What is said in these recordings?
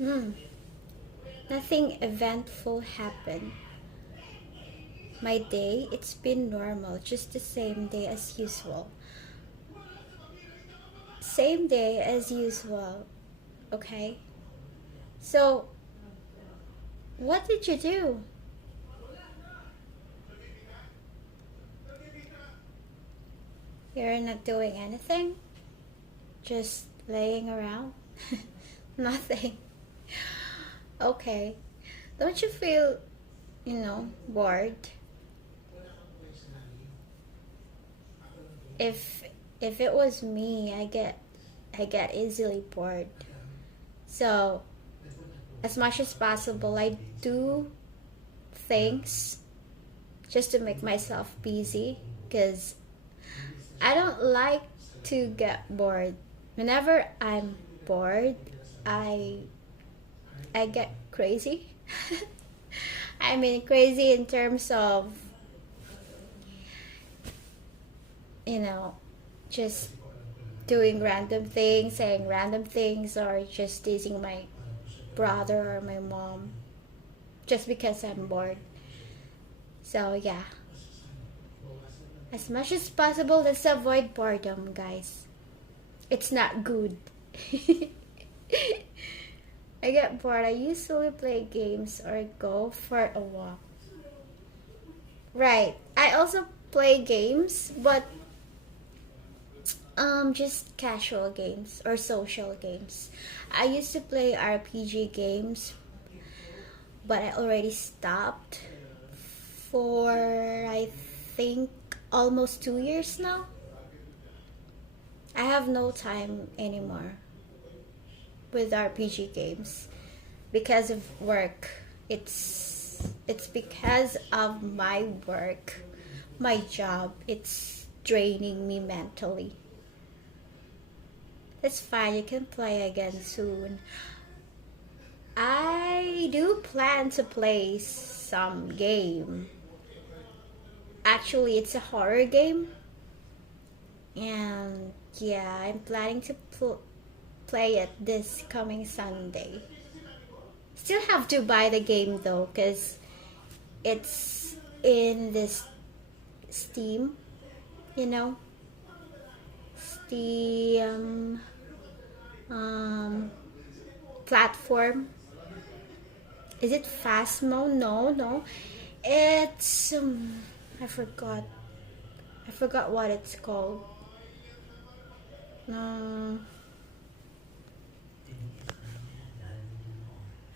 Hmm. Nothing eventful happened. My day, it's been normal, just the same day as usual. Same day as usual, okay? So, what did you do? You're not doing anything? Just laying around? Nothing. Okay. Don't you feel, bored? If if it was me, I get easily bored. So, as much as possible, I do things just to make myself busy because I don't like to get bored. Whenever I'm bored, I I get crazy. I mean crazy in terms of, you know, just doing random things, saying random things, or just teasing my brother or my mom just because I'm bored. So, yeah, as much as possible, let's avoid boredom, guys. It's not good. I get bored. I usually play games or go for a walk. Right. I also play games, but just casual games or social games. I used to play RPG games, but I already stopped for I think almost 2 years now. I have no time anymore with RPG games because of work. It's because of my work, my job. It's draining me mentally. That's fine. You can play again soon. I do plan to play some game. Actually, it's a horror game, and yeah, I'm planning to play it this coming Sunday. Still have to buy the game though, because it's in this Steam, you know, Steam um, platform. Is it Phasmo? No, no. It's I forgot. I forgot what it's called. Um,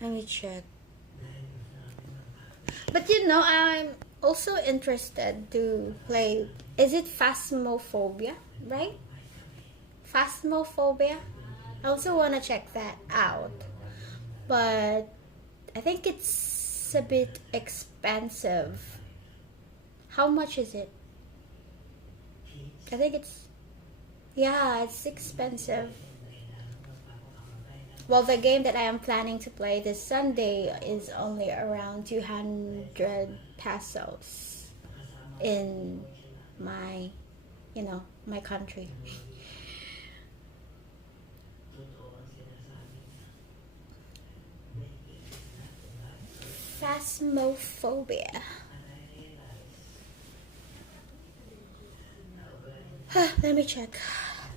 Let me check. But I'm also interested to play. Is it Phasmophobia, right? Phasmophobia. I also want to check that out. But I think it's a bit expensive. How much is it? I think yeah, it's expensive. Well, the game that I am planning to play this Sunday is only around 200 pesos in my, my country. Phasmophobia. Let me check.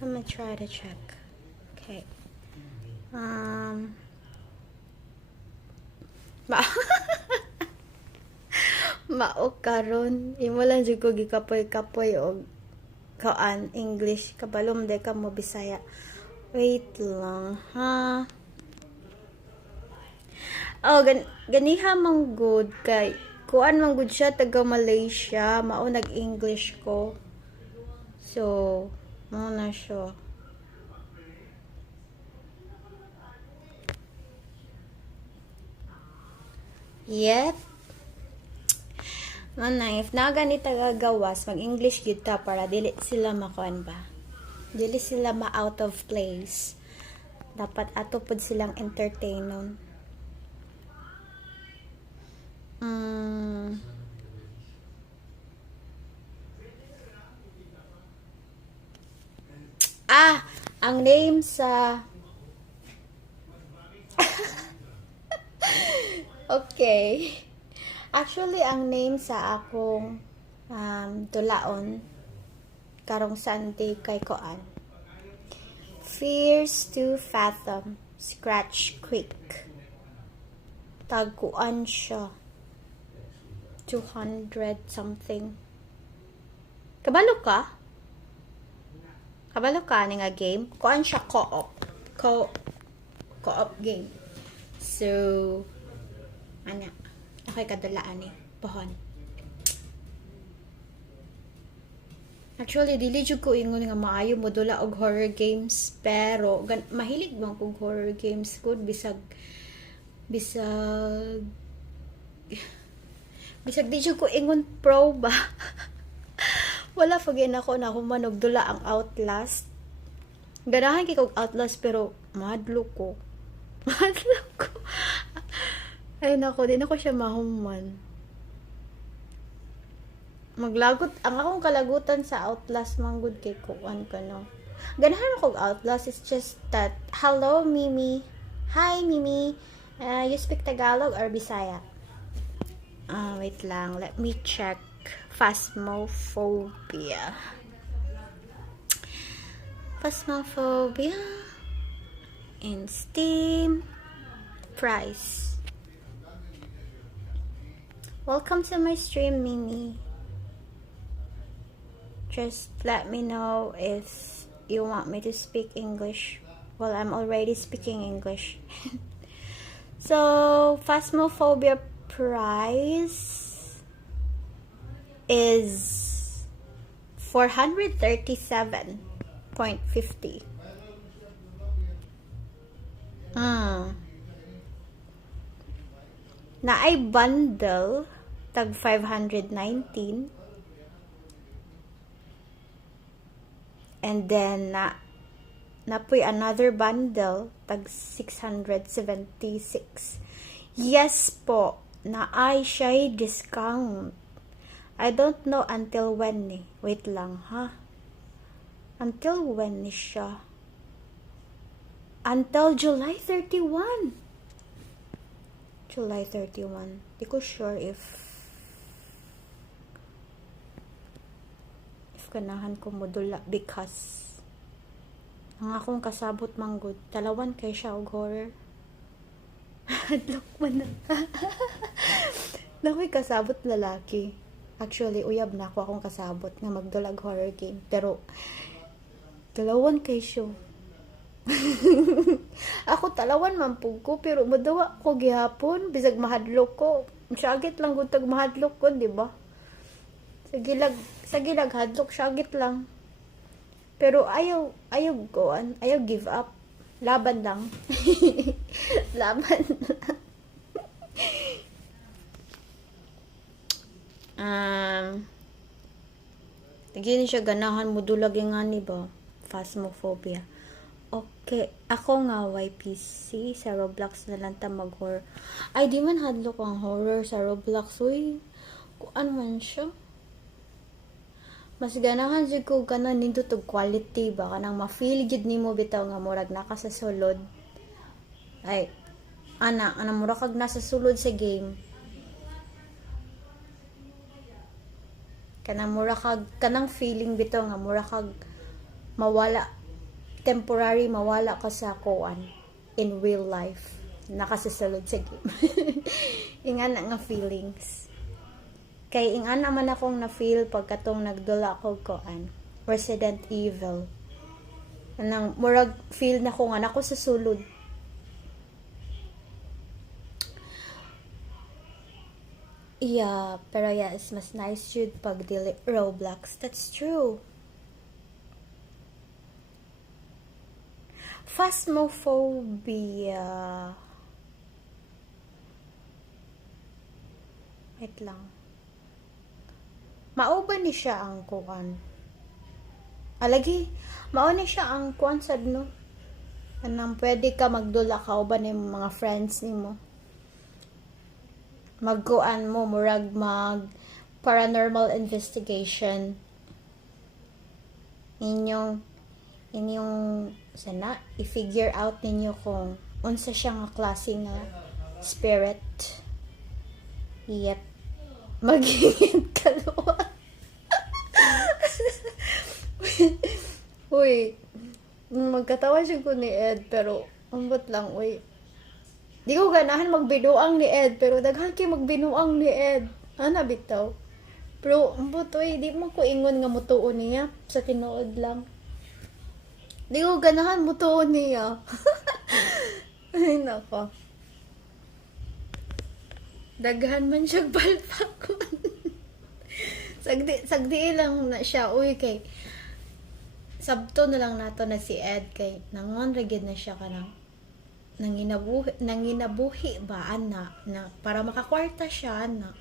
Let me try to check. Okay. Ma mao karon imo lang jud ko gikapoy-kapoy og kaan English kabalom de ka mo Bisaya. Wait lang ha. Oh, ganiha man good kay kuan man good siya taga Malaysia, mao nag-English ko. So, mao na siya. Yep. Manay, if na ganita gagawas, mag-English gyud ta para dili sila makuan ba. Dili sila ma-out of place. Dapat ato pod silang entertainon. Mm. Ang name sa Okay. Actually, ang name sa akong tulaon karong Sunday kay Koan. Fears to Fathom, Scratch Creek. Tagkuan siya. 200 something. Kabalo ka? Kabalo ka ni nga game? Kuan siya co-op. Co-op game. So, ana, okay kadalaan eh. Pohon. Actually, dili jud ko ingon nga maayo mo dula og horror games, pero mahilig man kog horror games good bisag di jud ko ingon pro ba. Wala pagin ako na humanog dula ang Outlast. Ganahan kay kog Outlast pero madlo ko. Ay nako, di na ko siya mahuman. Maglagot, ang akong kalagutan sa Outlast manggod kay kuan ka no. Ganahan ako Outlast, it's just that, hello Mimi. Hi Mimi. You speak Tagalog or Bisaya? Wait lang, let me check. Phasmophobia. Phasmophobia in Steam. Price. Welcome to my stream, Mimi. Just let me know if you want me to speak English. Well, I'm already speaking English. So, Phasmophobia price is 437.50. Na ay bundle tag 519. And then napoy another bundle tag 676. Yes po, na ay siya discount. I don't know until when eh. Wait lang ha. Until when ni siya? Until July 31. July 31. Di ko sure if ganahan ko modula because ang akong kasabot manggod talawan kay siya og horror. Hadlok man na. Nakoy kasabot lalaki. Actually uyab na ako akong kasabot nga magdulag horror game pero talawan kay siya. Ako talawan man pug ko pero madawa ko gihapon bisag mahadlok ko. Syagit lang gud tag mahadlok ko, di ba? Sa gilag hadlok syagit lang. Pero ayaw goan, ayaw give up. Laban lang. Laban lang. Lagi siya ganahan mo dulag yung ani ba? Phasmophobia. Okay, ako nga YPC sa Roblox na lang ta mag-horror. Ay, di man hadlok ang horror sa Roblox. Uy, kuan man siya. Mas ganahan jud ko kanon nindot og quality ba kanang ma-feel gid nimo bitaw nga murag naka sa sulod. Ay ana murag kag nasa sulod sa game. Kanang murag kag kanang feeling bitaw nga murag kag mawala temporary mawala ka sa kuan in real life. Naka sa sulod sa game. Ingan nga feelings. Kay ingan naman akong na-feel pagkatong nagdula ko koan Resident Evil. Anang murag feel na ko nga nako sa sulod. Yeah, pero yeah, it's mas nice jud pag dili Roblox. That's true. Phasmophobia. Wait lang. Mao ba ni siya ang kuan? Alagi, mao ni siya ang kuan sad no. Anang pwede ka magdula ka uban ni mga friends nimo. Magkuan mo murag mag paranormal investigation. Inyong sana i-figure out ninyo kung unsa siya nga klase nga spirit. Yep. Magiging kaluwa. Uy, magkatawa siya ko ni Ed, pero ambot lang, uy. Di ko ganahan magbinuang ni Ed, pero daghan kay magbinuang ni Ed. Ana bitaw. Pero ambot, uy, di mo ko ingon nga mutuon niya sa tinuod lang. Di ko ganahan mutuon niya. Ay, nako. Daghan man siya balpakon. sagdi lang na siya, uy, kay sabto na lang nato na si Ed kay nangon ragid na siya kanang nanginabuhi ba ana na para makakwarta siya na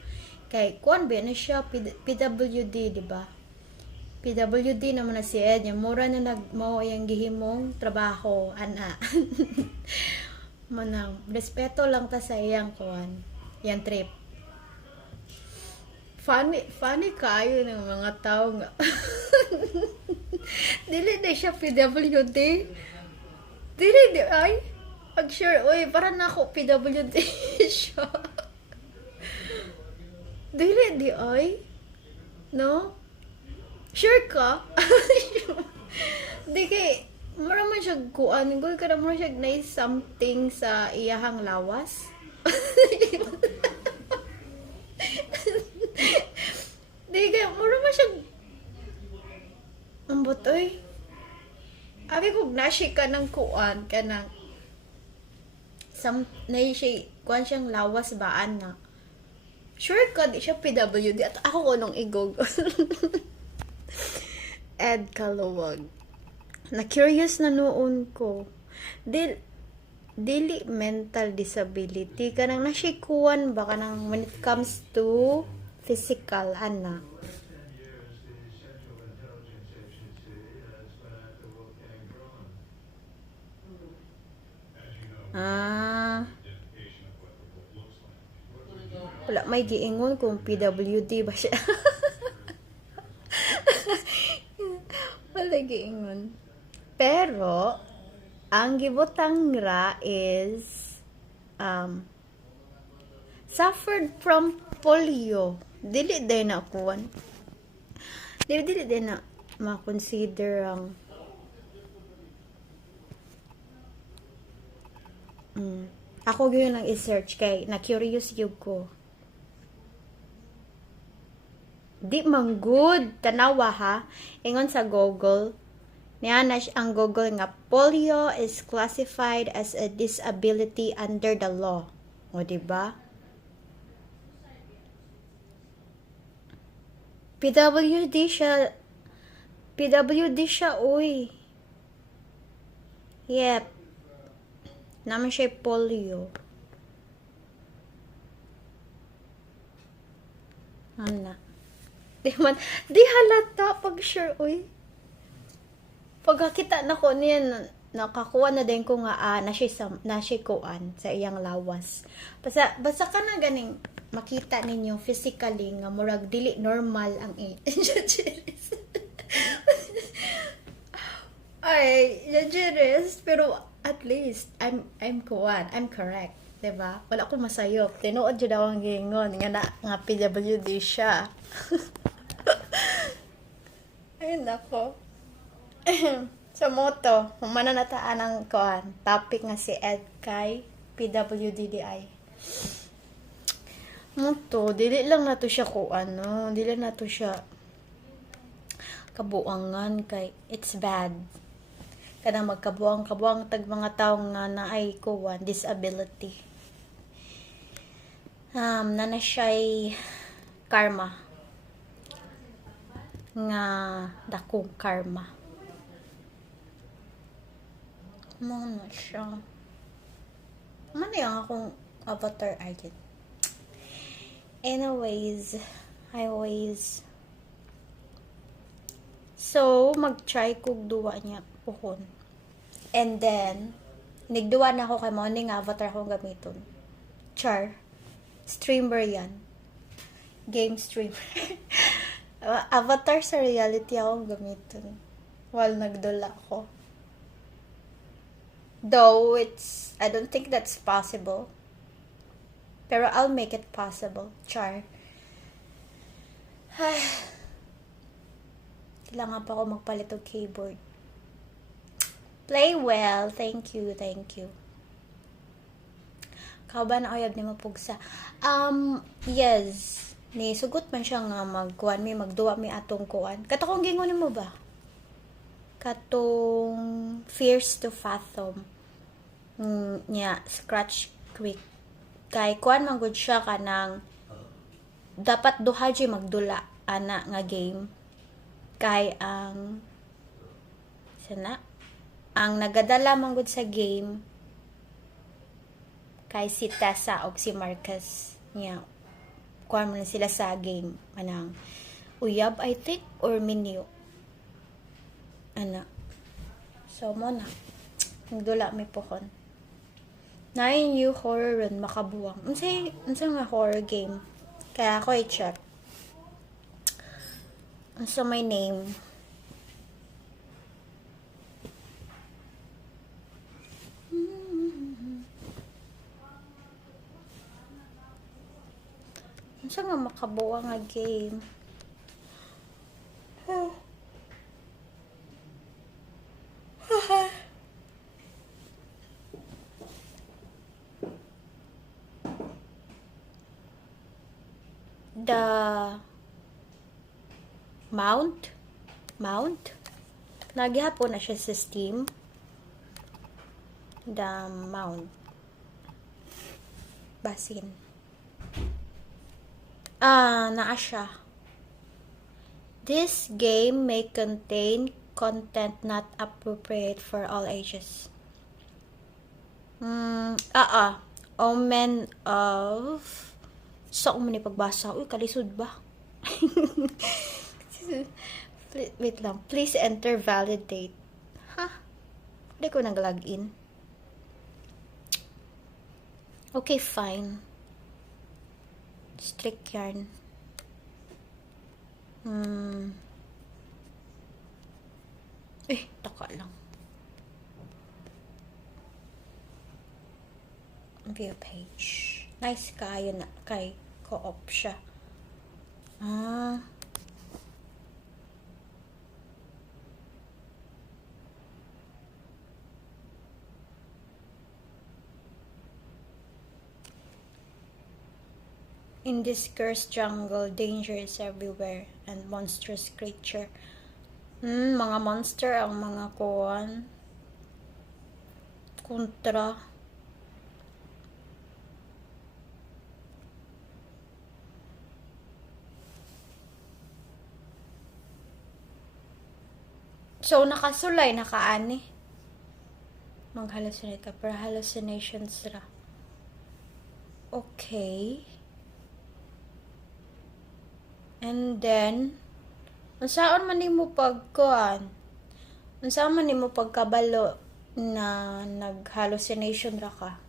kay kuan ba na siya PWD, di ba? PWD naman na si Ed, yung mura na nagmao yang gihimong trabaho ana. Manang respeto lang ta sa iyang kuan, yang trip. Funny kayo ng mga tao nga. Dili na siya PWD. Dili di ay. Pag sure, uy, para na ako PWD siya. Dili di ay. No? Sure ka? Di kay, maraman siya kuan. Goy ka na mo siya na something sa iyahang lawas. Di kay, maraman siya ang butoy. Abi kog nashi ka ng kuan ka ng na siya kuan siyang lawas baan na. Sure ka di siya PWD at ako ko nung igog. Ed Kaluwag. Na curious na noon ko. Dili mental disability kanang nasikuan ba kanang when it comes to physical ana. Wala may giingon kung PWD ba siya. Wala giingon. Pero ang gibutang ra is suffered from polio. Dili din na kuan. Dili din na ma-consider ang ako gyud lang i-search kay na curious gyud ko. Di man good tanawa ha. Ingon sa Google. Niya na ang Google nga polio is classified as a disability under the law. O di ba? PWD siya, uy. Yep. Naman siya polio. Ana. Di halata pag sure, uy. Pagkakita na ko niyan, nakakuha na din ko nga na siya kuan sa iyang lawas. Basta ka na ganing makita ninyo physically nga murag dili normal ang ay, Jajiris, pero at least I'm correct, 'di ba? Wala ko masayop. Tinuod jud daw ang gingon nga PWD siya. Ay nako. Sa moto, humana nataan ang kuan topic nga si Ed kay PWDDI. Moto, dili lang nato siya kuan, no? Dili nato siya kabuangan kay it's bad. Kanang magkabuang tag mga tawo nga naay kuan disability. Na siya'y karma. Nga dakong karma. Ano siya? Ano yung akong avatar agent? Anyways, so, mag-try kong duwa niya puhon. And then, nigduwa na ako kay morning avatar akong gamiton. Char. Streamer yan. Game streamer. Avatar sa reality akong gamiton. While nagdula ako. Though I don't think that's possible. Pero I'll make it possible. Char. Kailangan pa ako magpalit og keyboard. Play well. Thank you, thank you. Kauban na oyab ni mo pugsa. Yes. Ni sugot man siya nga magduwa mi atong kuan. Katong gingon mo ba? Katong Fierce to Fathom. Nya scratch quick. Kay kuan man gud siya kanang dapat duha jay magdula ana nga game. Kay ang nagadala man gud sa game kay si Tessa o si Marcus niya. Kuan man sila sa game anang uyab I think or minyo ana. So mo na nagdula mi pohon. 9 new horror run makabuwang. Unsa nga horror game? Kaya ako i-check. Unsa my name? Unsa nga makabuwang nga game? The Mount? Naghihapon na siya sa Steam. The Mount. Basin. Naa siya. This game may contain content not appropriate for all ages. Omen of... Sa mo ni pagbasa. Uy, kalisod ba? Wait lang. Please enter valid date. Hindi ko nag-login. Okay, fine. Strict yarn. Taka lang. View page. Nice kayo na kay co-op siya. In this cursed jungle, danger is everywhere and monstrous creature. Mga monster ang mga kuwan. Kontra. So, nakasulay, nakaani. Mag-hallucinate ka, pero hallucinations ra. Okay. And then, unsaon man nimo pagkuan? Unsaon man nimo pagkabalo na nag-hallucination ra ka?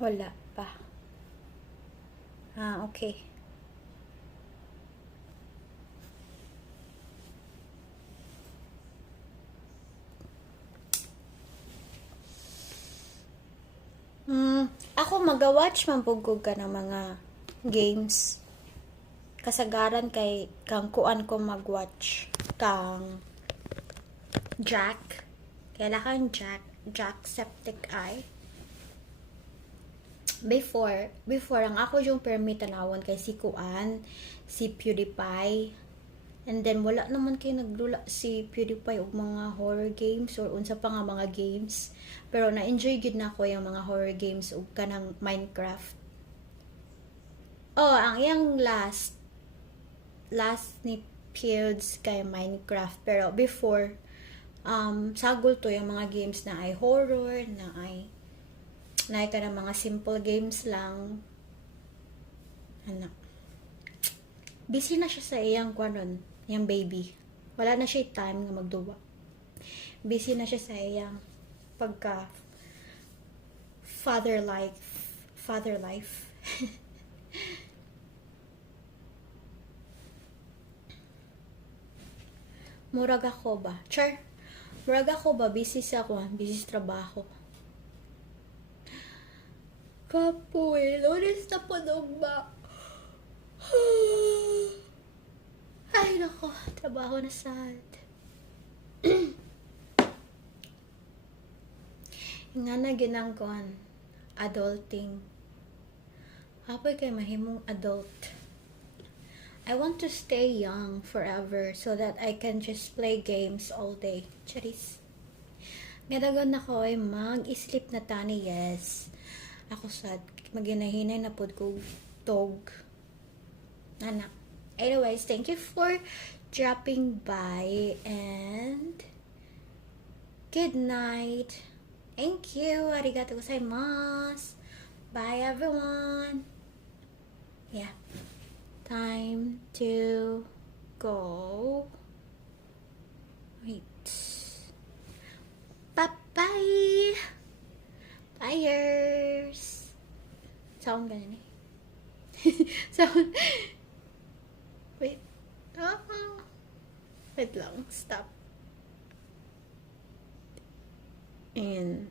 Wala pa. Okay. Ako mag-watch man pugog ka ng mga games. Kasagaran kay kang kuan ko mag-watch kang Jack. Kailangan Jacksepticeye. Before ang ako yung permit tanawon kay si Kuan, si PewDiePie. And then wala naman kay naglula si PewDiePie og mga horror games or unsa pa nga mga games. Pero na-enjoy gid na ko yung mga horror games ug kanang Minecraft. Ang iyang last ni Pewds kay Minecraft. Pero before sagol to yung mga games na ay horror, na ay ka na mga simple games lang. Busy na siya sa iyang kwanon, yung baby. Wala na siya time nga magduwa. Busy na siya sa iyang pagka father life. Murag ako ba? Char. Murag ako ba? Busy sa ako. Busy sa trabaho. Kapoy. Lunes na po ba? Ay, nako. Trabaho na sad. Nga na ginangkuhan. Adulting. Apoy kay mahimong adult. I want to stay young forever so that I can just play games all day. Charis. Gadagon na ko ay mag-sleep na tani, yes. Ako sad, maginahinay na pod ko tog. Anak. Anyways, thank you for dropping by and good night. Thank you. Arigatou gozaimasu. Bye everyone. Yeah. Time to go. Wait. Bye-bye. Byeers. Sound ganun eh. Sound. Wait. Wait lang. Stop. And